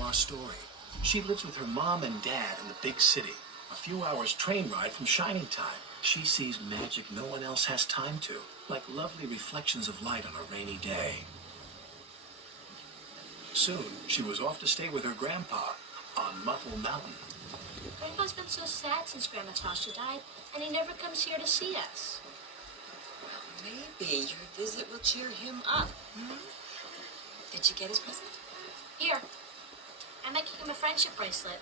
our story. She lives with her mom and dad in the big city. A few hours train ride from Shining Time. She sees magic no one else has time to, like lovely reflections of light on a rainy day. Soon, she was off to stay with her grandpa on Muffle Mountain. Grandpa's been so sad since Grandma Tasha died, and he never comes here to see us. Maybe your visit will cheer him up. Did you get his present? Here, I'm making him a friendship bracelet.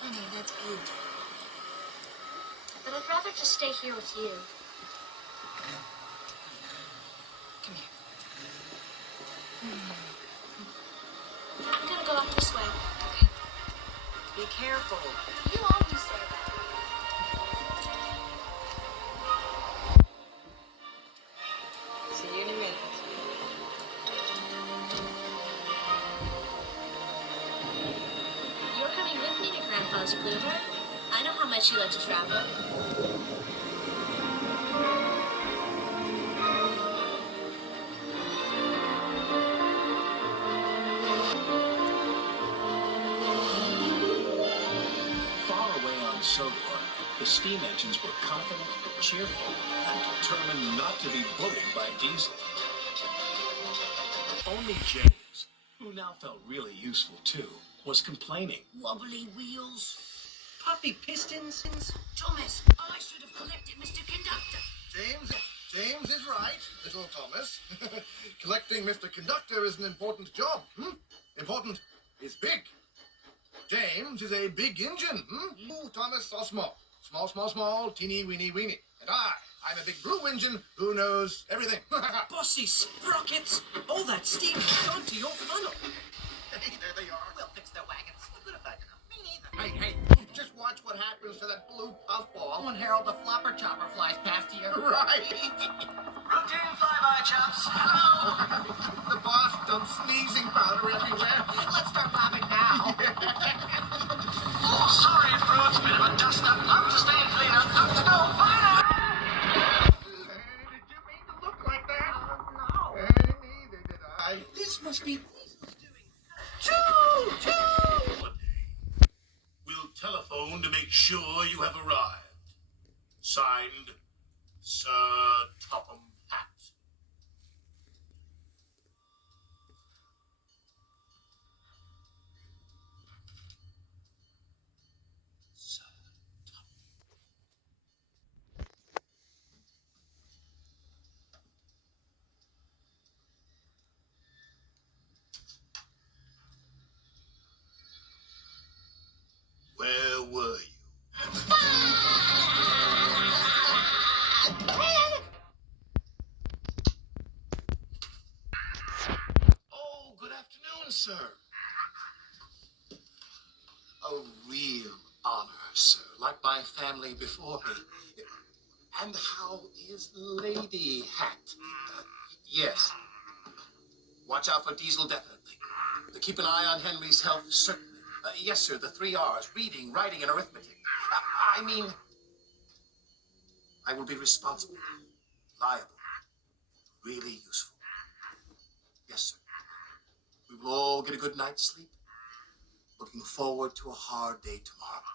Honey, that's beautiful. But I'd rather just stay here with you. Come here. I'm gonna go up this way. Okay. Be careful. You always say that. See you in a minute. You're coming with me to Grandpa's Bluebird. I know how much you like to travel. Far away on Sodor, the steam engines were confident, cheerful, and determined not to be bullied by Diesel. Only James, who now felt really useful too, was complaining. Wobbly wheels, puffy pistons. Thomas, I should have collected Mr. Conductor. James is right, little Thomas. Collecting Mr. Conductor is an important job. Important is big. James is a big engine. Ooh, Thomas are small. Small, teeny, weeny. And I'm a big blue engine who knows everything. Bossy sprockets, all that steam is onto your funnel. Hey, there they are. We'll fix their wagons. Good about it. Me neither. Hey, just watch what happens to that blue puffball. When Harold the Flopper Chopper flies past you. Right. Routine flyby, chaps. Hello. The boss dumped sneezing powder everywhere. Let's start laughing now. Oh, sorry, Fruits. Bit of a dust-up. Time to stay clean up. Time to go. Bye now. Did you mean to look like that? No. Neither did I. This must be... We'll telephone to make sure you have arrived. Signed, Sir Topham Hatt. Sir Topham. Where were you? Oh, good afternoon, sir. A real honor, sir, like my family before me. And how is Lady Hat? Yes. Watch out for Diesel, definitely. Keep an eye on Henry's health, certainly. Yes, sir, the 3 R's, reading, writing, and arithmetic. I mean, I will be responsible, liable, really useful. Yes, sir. We will all get a good night's sleep. Looking forward to a hard day tomorrow.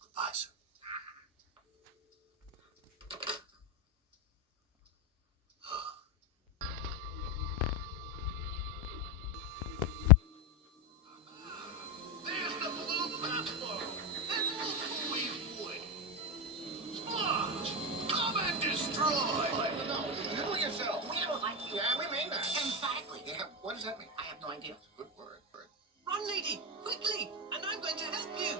Goodbye, sir. There's the blue puffball. And look who we've won. Splotch, come and destroy. No, you do it yourself. We don't like you. Yeah, we mean that. Emphatically. Yeah, what does that mean? I have no idea. Good word. Run, lady, quickly, and I'm going to help you.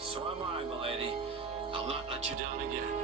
So am I, milady. I'll not let you down again.